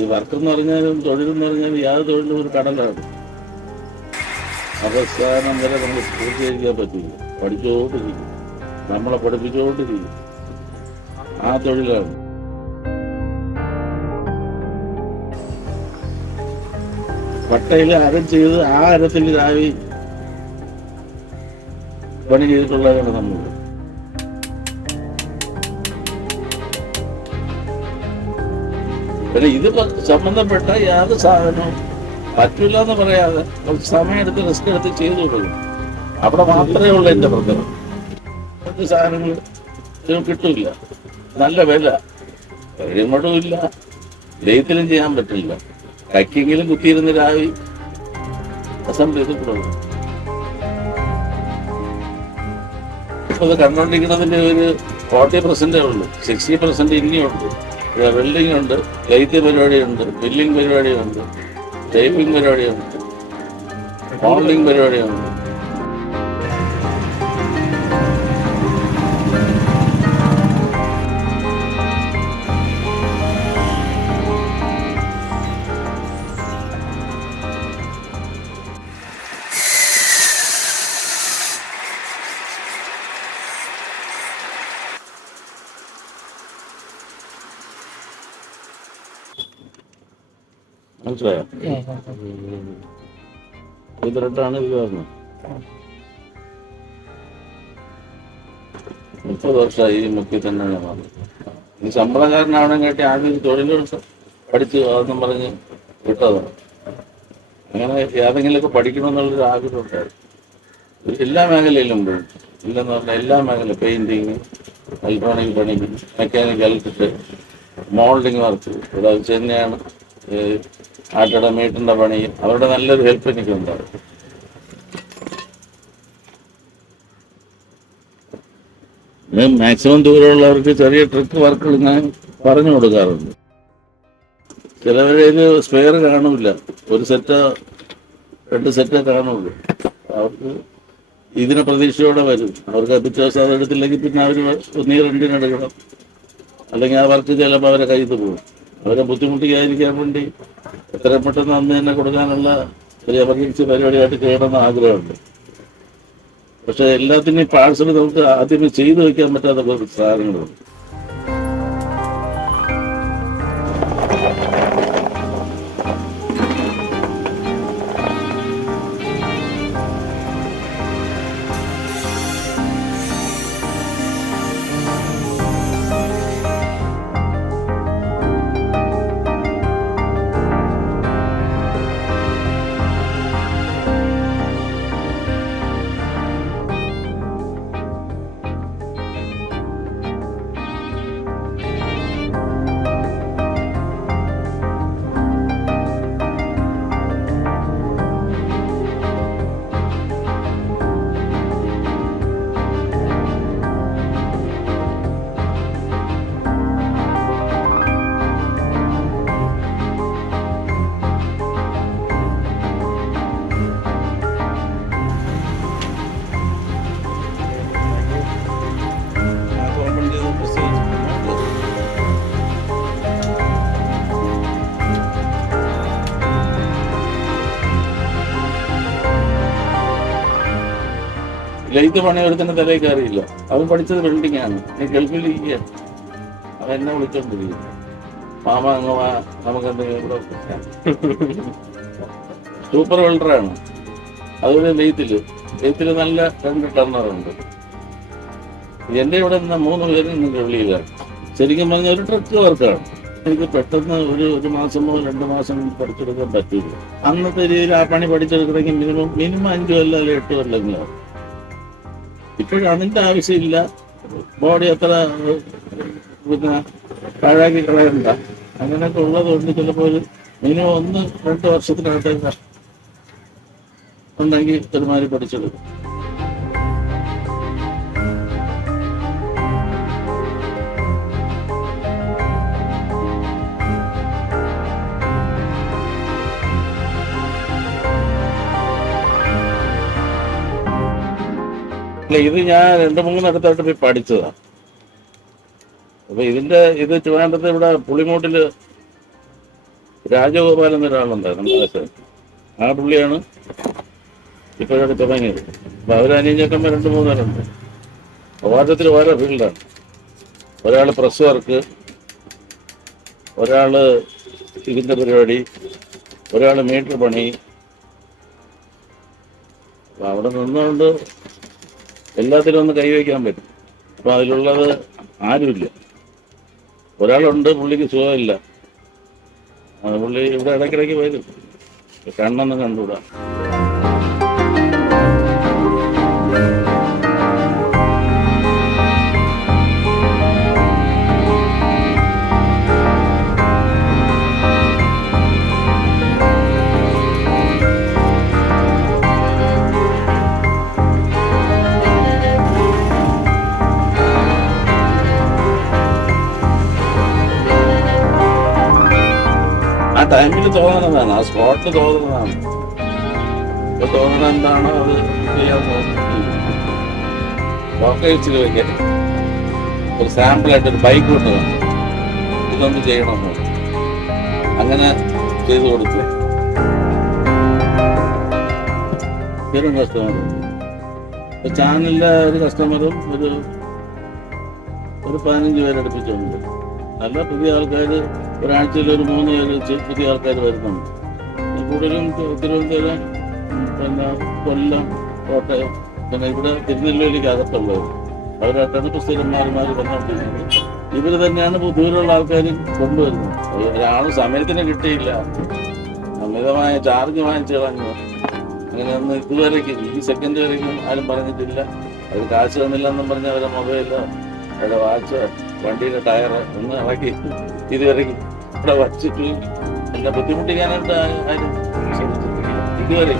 ഈ വർക്കെന്ന് പറഞ്ഞാലും തൊഴിലെന്ന് പറഞ്ഞാലും യാതൊരു തൊഴിലും ഒരു കടലാണ്. അവസാനം വരെ നമ്മൾ പൂർത്തീകരിക്കാൻ പറ്റില്ല. പഠിച്ചുകൊണ്ടിരിക്കും, നമ്മളെ പഠിപ്പിച്ചുകൊണ്ടിരിക്കും. ആ തൊഴിലാണ്. പട്ടയിൽ അരം ചെയ്ത് ആ അരത്തിൽ രാവി പണി ചെയ്തിട്ടുള്ളതാണ് നമ്മൾ. പിന്നെ ഇത് സംബന്ധപ്പെട്ട യാതൊരു സാധനവും പറ്റില്ല എന്ന് പറയാതെ സമയം എടുത്ത് റിസ്ക് എടുത്ത് ചെയ്തു കൊടുക്കും. അവിടെ മാത്രമേ ഉള്ളൂ എന്റെ പ്രശ്നം. മറ്റ് സാധനങ്ങൾ കിട്ടില്ല, നല്ല വില, കഴിയുമ്പോഴും ഇല്ല, ലെയ്ത്തിലും ചെയ്യാൻ പറ്റില്ല. കൈക്കെങ്കിലും കുത്തിയിരുന്ന് രാവി അസംബ്ലി ചെയ്ത് കൊടുക്കും. ഇപ്പൊ ഇത് കണ്ടോണ്ടിരിക്കുന്നതിന്റെ ഒരു 40% ഉള്ളൂ. 60% ഇനിയുണ്ട്. വെൽഡിംഗ് ഉണ്ട്, ലെയ്ത്ത് പരിപാടിയുണ്ട്, ബില്ലിംഗ് പരിപാടിയുണ്ട്, ടൈപ്പിംഗ് പരിപാടിയുണ്ട്, മോൾഡിംഗ് പരിപാടിയുണ്ട്. മനസ്സിലായോ? ഇതിരട്ടാണ് ഇത് കാരണം. 30 വർഷമായി ഈ മുക്കിൽ തന്നെയാണ് വന്നത്. ഈ ശമ്പളക്കാരനാവണം കേട്ടി ആദ്യം തൊഴിലെടുത്ത് പഠിച്ചു അതെന്നും പറഞ്ഞ് വിട്ടതാണ്. അങ്ങനെ ഏതെങ്കിലുമൊക്കെ പഠിക്കണമെന്നുള്ളൊരു ആഗ്രഹം ഉണ്ടായിരുന്നു. എല്ലാ മേഖലയിലും പോയി. ഇല്ലെന്ന് പറഞ്ഞാൽ എല്ലാ മേഖല, പെയിന്റിങ്, ഇലക്ട്രോണിക് പണി, മെക്കാനിക്കൽ കിട്ട്, മോൾഡിങ് വർക്ക്, അത് തന്നെയാണ് ആട്ടയുടെ മീറ്ററിന്റെ പണി. അവരുടെ നല്ലൊരു ഹെൽപ്പ് എനിക്കുണ്ടാവും. മാക്സിമം ദൂരമുള്ളവർക്ക് ചെറിയ ട്രിക്ക് വർക്കുകൾ ഞാൻ പറഞ്ഞു കൊടുക്കാറുണ്ട്. ചിലവരേത് സ്പെയർ കാണില്ല, ഒരു സെറ്റോ 2 സെറ്റോ കാണുള്ളൂ. അവർക്ക് ഇതിനെ പ്രതീക്ഷയോടെ വരും. അവർക്ക് പിറ്റേഴ്സ് അത് എടുത്തില്ലെങ്കിൽ പിന്നെ അവർ ഒന്നീ റെന്റിനെടുക്കണം, അല്ലെങ്കിൽ ആ വർക്ക് ചിലപ്പോൾ അവരെ കയ്യിൽ പോകും. അവരെ ബുദ്ധിമുട്ടിക്കാതിരിക്കാൻ വേണ്ടി എത്രയും പെട്ടെന്ന് അന്ന് തന്നെ കൊടുക്കാനുള്ള ഒരു എമർജൻസി പരിപാടിയായിട്ട് ചെയ്യണമെന്ന് ആഗ്രഹമുണ്ട്. പക്ഷെ എല്ലാത്തിനെയും പാഴ്സൽ നമുക്ക് ആദ്യമേ ചെയ്തു വെക്കാൻ പറ്റാത്ത സാധനങ്ങളുണ്ട്. ലൈറ്റ് പണിയെടുത്തിന് തലയിൽ കയറിയില്ല. അവൻ പഠിച്ചത് വെൽഡിംഗ് ആണ്. ഗൾഫിൽ ഇരിക്കുകയാണ്. അവൻ എന്നെ വിളിച്ചോണ്ടിരിക്കും, മാമ അങ്ങ് വാ, നമുക്ക് എന്തെങ്കിലും സൂപ്പർ വെൽഡറാണ്. അതുപോലെ ലെയ്ത്തിൽ നല്ല 2 ടർണറുണ്ട്. എൻ്റെ ഇവിടെ നിന്ന് 3 പേര് ഇന്ന് വെളിയിലാണ്. ശരിക്കും പറഞ്ഞ ഒരു ട്രക്ക് വർക്കാണ്. എനിക്ക് പെട്ടെന്ന് ഒരു മാസമോ 2 മാസം പഠിച്ചെടുക്കാൻ പറ്റില്ല. അന്നത്തെ രീതിയിൽ ആ പണി പഠിച്ചെടുക്കണമെങ്കിൽ മിനിമം 5 കൊല്ലം അല്ലെങ്കിൽ 8 കൊല്ലം. ഇപ്പോഴും അതിൻ്റെ ആവശ്യമില്ല. ബോഡി അത്ര പിന്നെ പാഴാക്കി കളയണ്ട. അങ്ങനെയൊക്കെ ഉള്ളതുകൊണ്ട് ചിലപ്പോൾ മിനിമം 1-2 വർഷത്തിനകത്തേക്ക് ഉണ്ടെങ്കിൽ ഒരുമാതിരി പഠിച്ചെടുക്കും. ഇത് ഞാൻ 2-3 അടുത്തായിട്ട് പോയി പഠിച്ചതാണ്. അപ്പൊ ഇത് ട്രിവാൻഡ്രത്ത് ഇവിടെ പുളിമൂട്ടില് രാജഗോപാലൻ എന്നൊരാളുണ്ടായിരുന്നു നമ്മുടെ ആശാൻ. ആ പുള്ളിയാണ് ഇപ്പോഴാണ് തുടങ്ങിയത്. അപ്പൊ അവരനിയഞ്ചക്കന്മാർ 2-3 പേരുണ്ട്. ഓരോരുത്തർ ഓരോ ഫീൽഡാണ്. ഒരാൾ പ്രസ് വർക്ക്, ഒരാള് ഇതിന്റെ പരിപാടി, ഒരാൾ മീറ്റർ പണി. അപ്പൊ അവിടെ നിന്നുകൊണ്ട് എല്ലാത്തിലും ഒന്ന് കൈവയ്ക്കാൻ പറ്റും. അപ്പൊ അതിലുള്ളത് ആരുമില്ല. ഒരാളുണ്ട്, പുള്ളിക്ക് സുഖമില്ല. പുള്ളി ഇവിടെ ഇടയ്ക്കിടയ്ക്ക് വരും, കണ്ണൊന്നും കണ്ടുകൂടാ. ആ ടൈമിൽ തോന്നണതാണ്, ആ സ്പോട്ടിൽ തോന്നുന്നതാണ്. ഇപ്പൊ തോന്നണ എന്താണോ അത് ചെയ്യാൻ തോന്നിച്ചിട്ട് വയ്ക്കാൻ ഒരു സാമ്പിളായിട്ട് ഒരു ബൈക്ക് കൊണ്ട് ഇതൊന്ന് ചെയ്യണമെന്ന് അങ്ങനെ ചെയ്തു കൊടുത്തു. സ്ഥിരം കസ്റ്റമർ, ചാനലിലെ ഒരു കസ്റ്റമറും ഒരു 15 പേരടുപ്പിച്ചുണ്ട്. നല്ല പുതിയ ആൾക്കാർ ഒരാഴ്ചയിൽ ഒരു 3 പേര് പുതിയ ആൾക്കാർ വരുന്നുണ്ട്. കൂടുതലും തിരുവനന്തപുരം, പിന്നെ കൊല്ലം, കോട്ടയം, പിന്നെ ഇവിടെ തിരുനെല്വേലിക്ക് അകത്തുള്ളത്. അവരായിട്ടാണ് ഇപ്പോൾ സ്ഥിരം മാറി വന്നുകൊണ്ടിരിക്കുന്നത്. ഇവർ തന്നെയാണ് ദൂരമുള്ള ആൾക്കാർ കൊണ്ടുവരുന്നത്. ഒരാൾ സമയത്തിന് കിട്ടിയില്ല, അമിതമായ ചാർജ് വാങ്ങിച്ചു കളഞ്ഞു. അങ്ങനെയൊന്നും ഇതുവരേക്കും ഈ സെക്കൻഡ് വരേക്കും ആരും പറഞ്ഞിട്ടില്ല. അത് കാശ് തന്നില്ല എന്നും പറഞ്ഞ അവരുടെ മൊബൈലോ അവരുടെ വാച്ചോ വണ്ടിയുടെ ടയറ് ഒന്ന് ഇറക്കി ഇതുവരെയും ഇവിടെ വച്ചിട്ട് എന്നെ ബുദ്ധിമുട്ടിക്കാനായിട്ട് ആരും ശ്രമിച്ചിട്ടില്ല ഇതുവരെ.